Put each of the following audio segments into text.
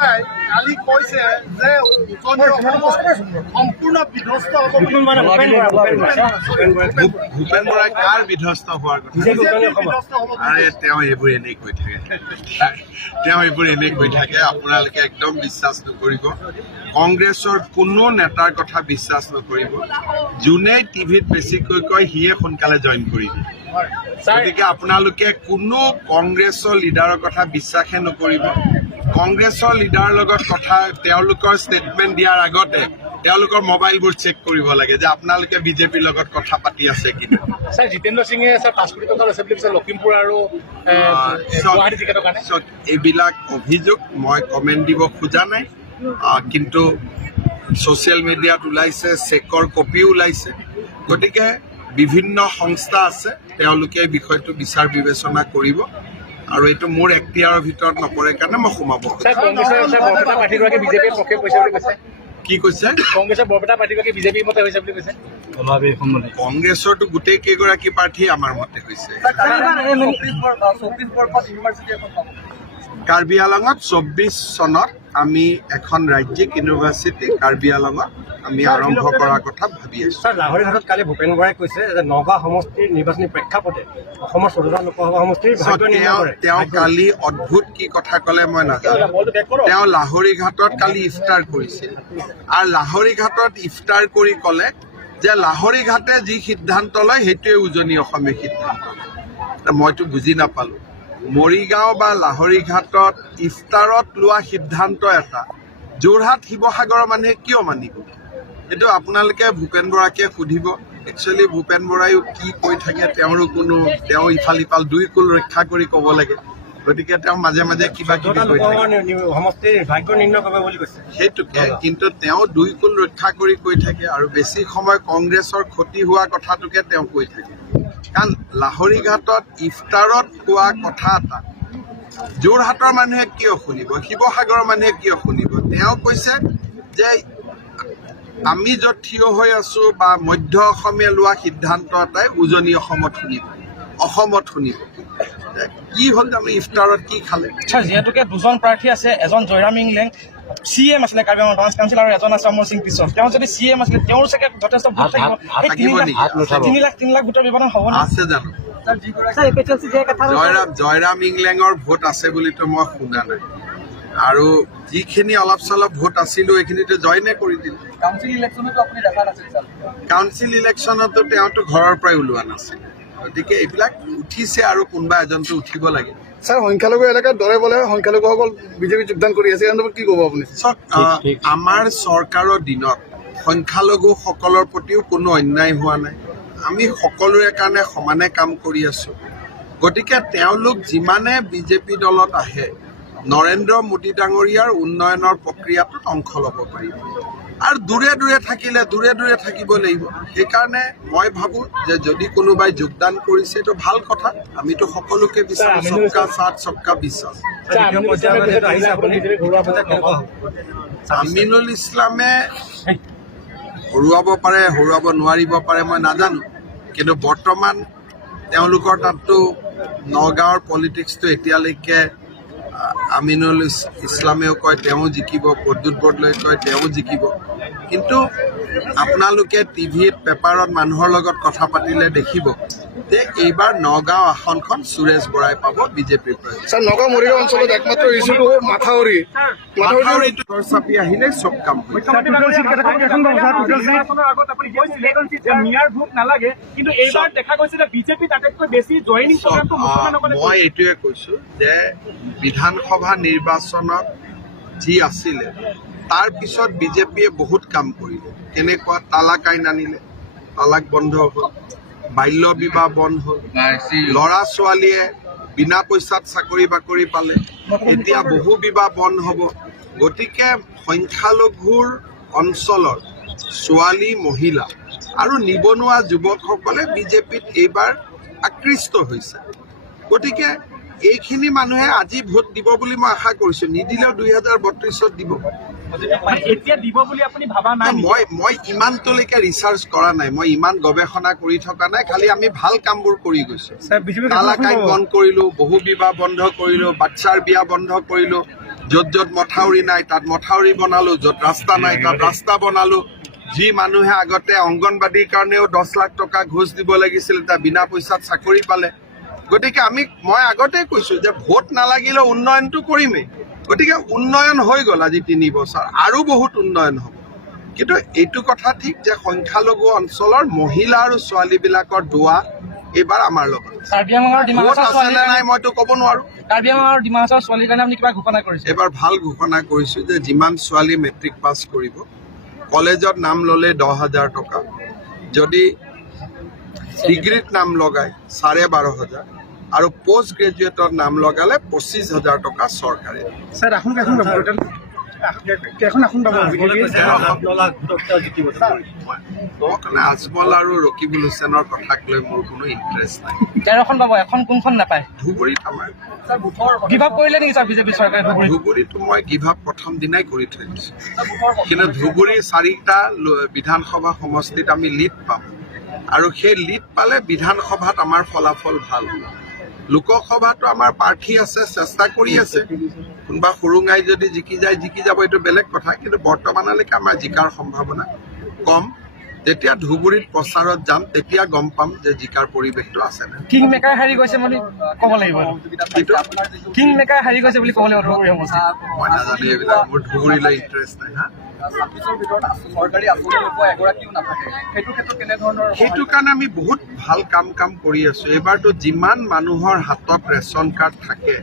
কালি কৈছে যে সম্পূৰ্ণ বিধ্বস্ত হ'ব। ভূপেন বৰাই কাৰ বিধ্বস্ত হোৱাৰ কথা? আৰে তেওঁ এইবোৰ এনেই কৈ থাকে, আপোনালোকে একদম বিশ্বাস নকৰিব। কংগ্ৰেছৰ কোনো নেতাৰ কথা বিশ্বাস নকৰিব। যোনে টিভিত বেছিকৈ কয় সিয়ে সোনকালে জইন কৰি দিয়ে। গতিকে আপোনালোকে কোনো কংগ্ৰেছৰ লিডাৰৰ কথা বিশ্বাসে নকৰিব। কংগ্ৰেছৰ লিডাৰৰ লগত কথা তেওঁলোকৰ ষ্টেটমেণ্ট দিয়াৰ আগতে তেওঁলোকৰ মোবাইলবোৰ চেক কৰিব লাগে যে আপোনালোকে বিজেপিৰ লগত কথা পাতি আছে কিন্তু। স্যাৰ জিতেন্দ্ৰ সিঙে স্যাৰ 5 কোটি টকা লৈছে বুলি কৈছে লখিমপুৰ আৰু গুৱাহাটী টিকেটৰ কাৰণে। এইবিলাক অভিযোগ মই কমেণ্ট দিব খোজা নাই, কিন্তু ছ'চিয়েল মিডিয়াত ওলাইছে, চেকৰ কপিও ওলাইছে। গতিকে বিভিন্ন সংস্থা আছে, তেওঁলোকে বিষয়টো বিচাৰ বিবেচনা কৰিব আৰু এইটো মোৰ এখতিয়াৰৰ ভিতৰত নপৰে কাৰণে মই সোমাব। কি কৈছে? কংগ্ৰেছৰ বৰপেটা পাৰ্টীগৰাকী বিজেপিৰ মতে হৈছে বুলি কৈছে। কংগ্ৰেছৰতো গোটেই কেইগৰাকী প্ৰাৰ্থী আমাৰ মতে হৈছে। কাৰ্বি আংলঙত 24 চনত আমি এখন ৰাজ্যিক ইউনিভাৰ্চিটি কাৰ্বি আংলঙত আমি আৰম্ভ কৰাৰ কথা ভাবি আছো। স্যাৰ লাহৰীঘাটত কালি ভূপেন বৰাই কৈছে যে নগাঁও সমষ্টিৰ নিৰ্বাচনী প্ৰেক্ষাপটে অসমৰ 14টা লোকসভা সমষ্টিৰ তেওঁ কালি অদ্ভুত কি কথা ক'লে মই নাজানো। তেওঁ লাহৰীঘাটত কালি ইফতাৰ কৰিছিল আৰু লাহৰীঘাটত ইফতাৰ কৰি ক'লে যে লাহৰীঘাটে যি সিদ্ধান্ত লয় সেইটোৱে উজনি অসমীয়া সিদ্ধান্ত। মইতো বুজি নাপালো। মৰিগাঁও বা লাহৰীঘাটত ইফতাৰত লোৱা সিদ্ধান্ত এটা যোৰহাট শিৱসাগৰৰ মানুহে কিয় মানিব? এইটো আপোনালোকে ভূপেন বৰাকে সুধিব। একচুৱেলি ভূপেন বৰাইও কি কৈ থাকে তেওঁ ইফাল সিফাল দুই কুল ৰক্ষা কৰি ক'ব লাগে। গতিকে তেওঁ মাজে মাজে কিবা কিবি কৈ থাকে সেইটোকে, কিন্তু তেওঁ দুই কুল ৰক্ষা কৰি কৈ থাকে আৰু বেছি সময় কংগ্ৰেছৰ ক্ষতি হোৱা কথাটোকে তেওঁ কৈ থাকে। কাৰণ লাহৰীঘাটত ইফতাৰত কোৱা কথা এটা যোৰহাটৰ মানুহে কিয় শুনিব, শিৱসাগৰৰ মানুহে কিয় শুনিব? তেওঁ কৈছে যে আমি য'ত থিয় হৈ আছো বা মধ্য অসমীয়া লোৱা সিদ্ধান্ত এটাই উজনি অসমত শুনিব। কি হ'ল জানো ইফতাৰত কি খালে? যিহেতুকে দুজন প্ৰাৰ্থী আছে, এজন জয়ৰাম ইংলেং CM আছিলে কাৰ্বি আংলং ব্ৰাঞ্চ কাউন্সিল আৰু এজন আছে অমৰ সিং পিছৰ। তেওঁ যদি CM আছিলে তেওঁৰ চাগে যথেষ্ট ভোট থাকিব। 3 লাখ ভোটৰ ব্যৱধান হ'ব না আছে জানো? জয়ৰাম ইংলেঙৰ ভোট আছে বুলিতো মই শুনা নাই, আৰু যিখিনি অলপ চলপ ভোট আছিলো এইখিনিতো জইনে কৰি দিলে। কাউন্সিল ইলেকশ্যনতো তেওঁতো ঘৰৰ পৰাই ওলোৱা নাছিল। গতিকে এইবিলাক উঠিছে আৰু কোনোবা এজনটো উঠিব লাগে। স্যাৰ সংখ্যালঘু এলেকাত দৰে বলে সংখ্যালঘুসকল বিজেপি যোগদান কৰি আছে, কি ক'ব আপুনি? আমাৰ চৰকাৰৰ দিনত সংখ্যালঘুসকলৰ প্ৰতিও কোনো অন্যায় হোৱা নাই। আমি সকলোৰে কাৰণে সমানে কাম কৰি আছো। গতিকে তেওঁলোক যিমানে বিজেপি দলত আহে নৰেন্দ্ৰ মোদী ডাঙৰীয়াৰ উন্নয়নৰ প্ৰক্ৰিয়াটোত অংশ ল'ব পাৰিব আৰু দূৰে দূৰে থাকিলে দূৰে দূৰে থাকিব লাগিব। সেইকাৰণে মই ভাবোঁ যে যদি কোনোবাই যোগদান কৰিছে এইটো ভাল কথা। আমিতো সকলোকে বিচাৰোঁ সবকা সাথ সবকা বিশ্বাস। আমিনুল ইছলামে হৰুৱাব পাৰে, হৰুৱাব নোৱাৰিব পাৰে, মই নাজানো। কিন্তু বৰ্তমান তেওঁলোকৰ তাততো নগাঁৱৰ পলিটিক্সটো এতিয়ালৈকে আমিনুল ইছলামেও কয় তেওঁ জিকিব, প্ৰদ্যুৎ বৰদলৈ কয় তেওঁ জিকিব। কিন্তু আপোনালোকে টিভিত পেপাৰত মানুহৰ লগত কথা পাতিলে দেখিব যে এইবাৰ নগাঁও আসনখন সুৰেশ বৰাই পাব বিজেপিৰ পৰা। নগাঁও মৰিগাঁও অঞ্চলত একমাত্ৰ ইছ্যুটো মাথাউৰিটো চাপি আহিলে চব কাম হয়। মই এইটোৱে কৈছো যে বিধানসভা নিৰ্বাচনত যি আছিলে তাৰ পিছত বিজেপিয়ে বহুত কাম কৰিলে। কেনেকুৱা তালাক আইন আনিলে, তালাক বন্ধ হ'ল, বাল্য বিবাহ বন্ধ হ'ল, ল'ৰা ছোৱালীয়ে বিনা পইচাত চাকৰি বাকৰি পালে, এতিয়া বহু বিবাহ বন্ধ হ'ব। গতিকে সংখ্যালঘুৰ অঞ্চলৰ ছোৱালী মহিলা আৰু নিবনুৱা যুৱকসকলে বিজেপিত এইবাৰ আকৃষ্ট হৈছে। গতিকে এইখিনি মানুহে আজি ভোট দিব বুলি মই আশা কৰিছোঁ। নিদিলেও 2032ত দিব। মই ইমানটোলৈকে ৰিচাৰ্চ কৰা নাই, মই ইমান গৱেষণা কৰি থকা নাই। খালি আমি ভাল কামবোৰ কৰি গৈছোঁ। তালাক আইন বন্ধ কৰিলোঁ, বহু বিবাহ বন্ধ কৰিলোঁ, বাচ্চাৰ বিয়া বন্ধ কৰিলোঁ, য'ত য'ত মথাউৰি নাই তাত মথাউৰি বনালো, য'ত ৰাস্তা নাই তাত ৰাস্তা বনালো। যি মানুহে আগতে অংগনবাদীৰ কাৰণেও 10 লাখ টকা ঘোষ দিব লাগিছিল, তাৰ বিনা পইচাত চাকৰি পালে। গতিকে মই আগতে কৈছো যে ভোট নালাগিলেও উন্নয়নটো কৰিমেই। গতিকে উন্নয়ন হৈ গ'ল আজি 3 বছৰ, আৰু বহুত উন্নয়ন হ'ব। কিন্তু এইটো কথা ঠিক যে সংখ্যালঘু অঞ্চলৰ মহিলা আৰু ছোৱালীবিলাকৰ দোৱা এইবাৰ আমাৰ লগত ভোট আছে নে নাই মইতো ক'ব নোৱাৰো। এইবাৰ ভাল ঘোষণা কৰিছো যে যিমান ছোৱালী মেট্ৰিক পাছ কৰিব, কলেজত নাম ল'লে 10,000 টকা, যদি ডিগ্ৰীত নাম লগায় 12,500, আৰু পোষ্ট গ্ৰেজুৱেটৰ নাম লগালে 25,000 টকা চৰকাৰে। আজমল আৰু ৰকিবুল হুছেইনৰ কথাক লৈ মোৰ কোনো ইণ্টাৰেষ্ট নাই। 13খন পাব, এখন কোনখন নাপায়? ধুবুৰীত আমাৰ গিভ আপ কৰিলে নেকি ছাৰ বিজেপি চৰকাৰে? ধুবুৰীটো মই গিভ আপ প্ৰথম দিনাই কৰি থৈ দিছোঁ, কিন্তু ধুবুৰীৰ 4টা বিধানসভা সমষ্টিত আমি লিড পাম, আৰু সেই লিড পালে বিধানসভাত আমাৰ ফলাফল ভাল হ'ব। লোকসভাতো আমাৰ প্ৰাৰ্থী আছে, চেষ্টা কৰি আছে। কোনোবা সুৰুঙাই যদি জিকি যাব এইটো বেলেগ কথা, কিন্তু বৰ্তমানলৈকে আমাৰ জিকাৰ সম্ভাৱনা কম। যেতিয়া ধুবুৰীত প্ৰচাৰত যাম তেতিয়া গম পাম যে জিকাৰ পৰিৱেশটো আছে নে। কিং মেকাৰ হাৰি গৈছে বুলি ক'ব লাগিব, কিং মেকাৰ হাৰি গৈছে বুলি ক'ব লাগিব ধুবুৰী সমষ্টি। মই নাজানো এইবিলাক, মোৰ ধুবুৰীলৈ ইণ্টাৰেষ্ট নাই। সেইটো কাৰণে আমি বহুত ভাল কাম কৰি আছো। এইবাৰতো যিমান মানুহৰ হাতত ৰেচন কাৰ্ড থাকে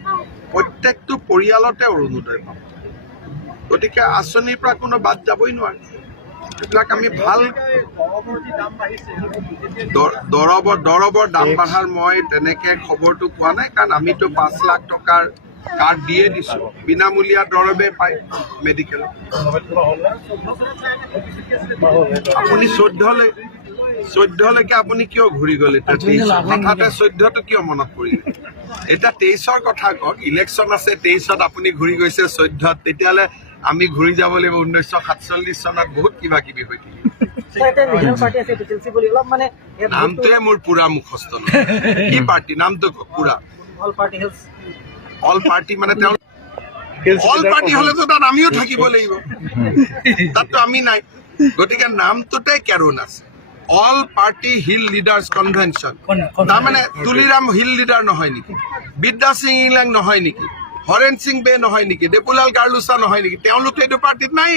প্ৰত্যেকটো পৰিয়ালতে অৰুণোদয় পাব। গতিকে আঁচনিৰ পৰা কোনো বাদ যাবই নোৱাৰে। এইবিলাক আমি ভাল। দৰৱৰ দাম বাঢ়াৰ মই তেনেকে খবৰটো পোৱা নাই, কাৰণ আমিতো 5 লাখ টকাৰ কাৰ্ড দিয়ে দিছো, বিনামূলীয়া দৰৱে পায় মেডিকেলত। আপুনি 14লৈকে আপুনি কিয় ঘূৰি গ'ল? এতিয়া হঠাতে 14টো কিয় মনত পৰিলে? এতিয়া 23ৰ কথা কওক। ইলেকশ্যন আছে 23ত, আপুনি ঘূৰি গৈছে 14ত, তেতিয়াহ'লে আমি ঘূৰি যাব লাগিব 1947 চনত। বহুত কিবা কিবি হৈ থাকিব। নামটোৱে মোৰ পুৰা মুখস্থ নহয়। কি পাৰ্টি নামটো পুৰা? অল পাৰ্টি মানে তেওঁ অল পাৰ্টি হলেতো তাত আমিও থাকিব লাগিব, তাততো আমি নাই। গতিকে নামটোতে কেৰুণ আছে, all party hill leaders convention. তাৰমানে তুলিৰাম হিল লিডাৰ নহয় নেকি? বিদ্যা সিং ইংলেং নহয় নেকি? হৰেণ সিং বে নহয় নেকি? দেপুলাল গাৰ্লুচা নহয় নেকি? তেওঁলোকে এইটো পাৰ্টিত নাই।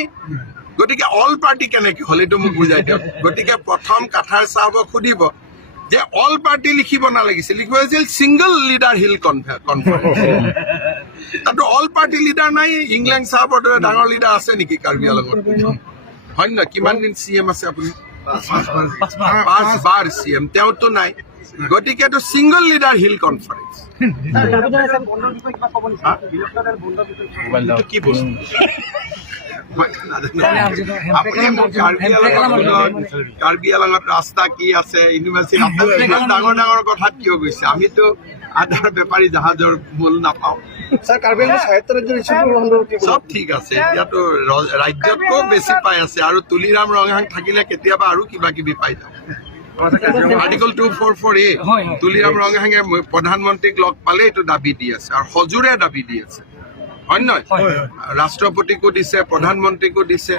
গতিকে অল পাৰ্টি কেনেকে হ'ল এইটো মোক বুজাই দিয়ক। গতিকে প্ৰথম কাঠাৰ চাহাবক সুধিব যে অল পাৰ্টি লিখিব নালাগিছিল, লিখিব লাগিছিল ছিংগল লিডাৰ হিল কনফাৰেন্স। তাতো অল পাৰ্টি লিডাৰ নাই। ইংলেণ্ড চাহাবৰ দৰে ডাঙৰ লিডাৰ আছে নেকি কাৰ্বি আংলঙত? হয় নহয়? কিমান দিন CM আছে আপুনি? 5 বাৰ CM, তেওঁতো নাই। গতিকে এইটো ছিংগল লিডাৰ হিল কনফাৰেন্স। কি বস্তু? কাৰ্বি আংলঙত ৰাস্তা কি আছে, ইউনিভাৰ্চিটি ডাঙৰ ডাঙৰ কথাত কিয় গৈছে? আমিতো আধাৰ বেপাৰী জাহাজৰ মূল নাপাওঁ। চব ঠিক আছে, এতিয়াতো ৰাজ্যতকৈও বেছি পাই আছে, আৰু তুলিৰাম ৰঙাং থাকিলে কেতিয়াবা আৰু কিবা কিবি পাই যাব। আৰ্টিকল 244A তুলিৰাম ৰঙাঙে প্ৰধানমন্ত্ৰীক লগ পালে এইটো দাবী দি আছে, আৰু সজোৰে দাবী দি আছে। হয় নহয়? ৰাষ্ট্ৰপতিকো দিছে, প্ৰধানমন্ত্ৰীকো দিছে।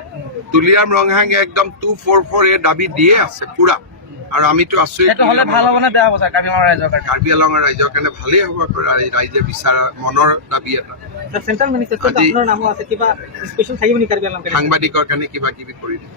তুলিৰাম ৰঙাঙে একদম 244A দাবী দিয়ে আছে পুৰা, আৰু আমিতো আছো। কাৰ্বি আংলঙৰ ৰাইজৰ কাৰণে ভালেই হ'ব, ৰাইজে বিচৰা মনৰ দাবী এটা। সাংবাদিকৰ কাৰণে কিবা কিবি কৰি দিয়ে।